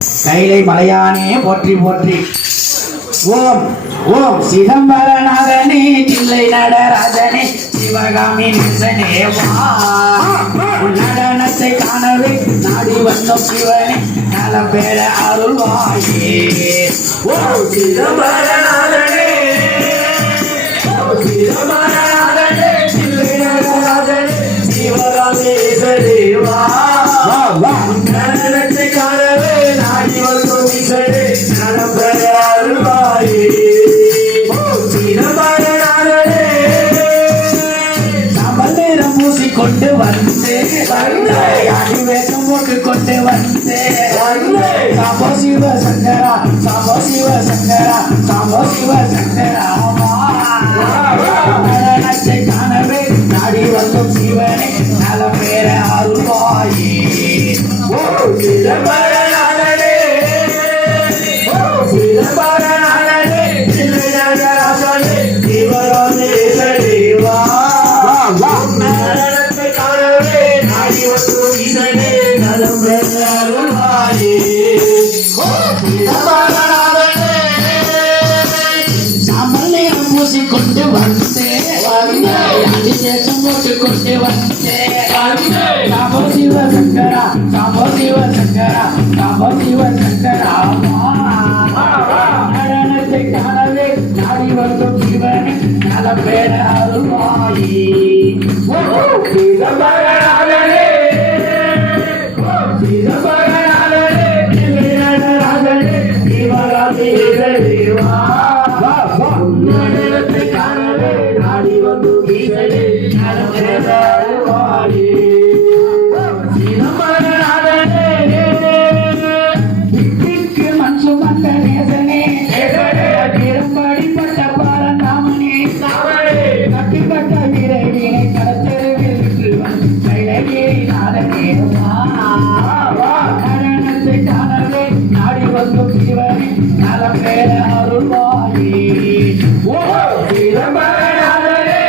கைலை மலையானே போற்றி போற்றி. ஓம் ஓம் சிதம்பரநாதனே தில்லை நடராஜனே சிவகாமி நேசனே வா. நடனத்தை காணவே நாடி வந்தோம் சிவனே நலம் பெற அருள்வாயே. ஓம் சிதம்பரநாதனே சிதம்பரநாதனே தில்லை நடராஜனே சிவகாமி நேசனே வா. நடனத்தை காணவே நாடி வந்தோம் சிவனே நலம் பெற அருள்வாயே. சிதம்பரநாதனே கமல் நேரம் பூசிக்கொண்டு வந்தே அடிவேகம் போட்டு கொண்டு வந்தே. சாம்போ சிவ சங்கரா சாம்போ சிவ சங்கரா சாம்போ சிவ சங்கரா. நடனத்தை காணவே நாடி வந்தோம் சிவனே நலம் பெற அருள்வாயே. சிதம்பரநாதனே சிதம்பரநாதனே தில்லை நடராஜனே சிவகாமி நேசனே வா. நடனத்தை காணவே நாடி வந்தோம் ஈசனே நலம் பெற அருள்வாயே. சிதம்பரநாதனே சாம்பல் நேரம் பூசிக்கொண்டு வந்தே அடிவேகம் போட்டு கொண்டு வந்தே. சாம்போ சிவ சங்கரா சாம்போ சிவ சங்கரா சாம்போ சிவ சங்கரா. நடனத்தை காணவே நாடி வந்தோம் சிவனே நலம் பெற அருள்வாயே. சிதம்பரநாதனே சிதம்பரநாதனே தில்லை நடராஜனே சிவகாமி நேசனே வா. நடனத்தை காணவே நாடி வந்தோம் ஈசனே நலம் பெற அருள்வாயே. சிதம்பரநாதனே திக்கு மஞ்சு மந்த நேசனே திரும்படிப்பட்ட பரந்தாமனே கட்டுப்பட்ட விரைவினை கடத்தெருவில் கைலகிரி நாதனே வா. நடனத்தை காணவே நாடி வந்தோம் சிவனே நலம் பெற அருள்வாயே. சிதம்பரநாதனே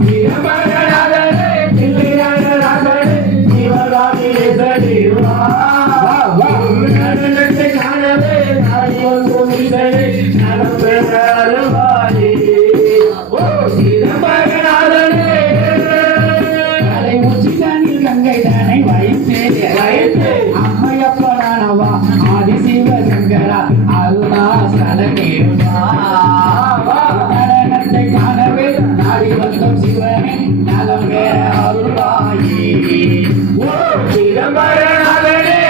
சிதம்பரநாதனே தில்லை நடராஜனே சிவகாமி நேசனே வா. நடனத்தை காணவே நாடி வந்தோம் ஈசனே நலம் பெற அருள்வாயே. சிதம்பரநாதனே கலை உச்சிதனில் கங்கை தானை வைத்தே அம்மையப்பனானவா ஆதி சிவ சங்கரா அருணாசலனே வா. நடனத்தை காணவே நாடி வந்தோம் சிவனே நலம் பெற அருள்வாயே. சிதம்பரநாதனே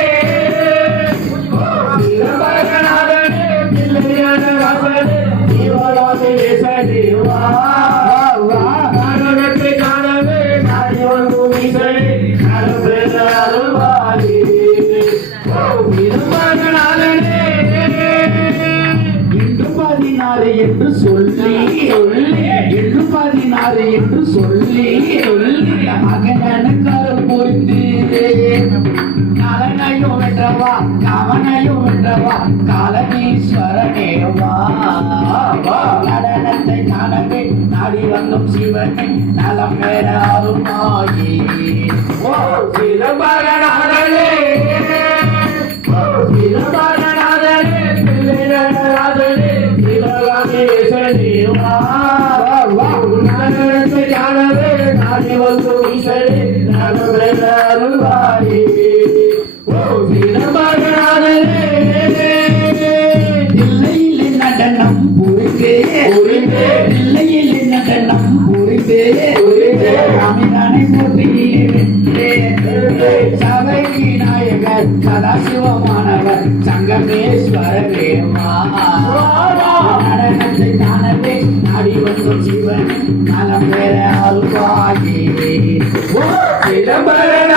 சிதம்பரநாதனே தில்லை நடராஜனே சிவகாமி நேசனே வா. நடனத்தை காணவே நாடி வந்தோம் ஈசனே நலம் பெற அருள்வாயே. சிதம்பரநாதனே இன்று 16 என்று சொல்லி இன்று 16 என்று சொல்லி மகனனுக்காரல் புரிந்து நலனையும் வென்றவா கவனையும் வென்றவா காலனீஸ்வரனே வா. நடனத்தை காணவே நாடி வந்தோம் சிவனே நலம் பெற அருள்வாயே. சிதம்பரநாதனே சிதம்பரநாதனே தில்லை நடராஜனே சிவகாமி நேசனே வா. நடனத்தை காணவே நாடி வந்தோம் ஈசனே நலம் பெற அருள்வாயே. சிதம்பரநாதனே தில்லையில் நடனம் புரிந்தே தில்லையில் நடனம் புரிந்தே அமிதானை போற்றியே சபை விநாயகர் சதாசிவமானவர் சங்கமேஸ்வரரே வா. நடனத்தை காணவே நாடி வந்தோம் சிவன் நலம் பெற அருள்வாயே. சிதம்பரநாதனே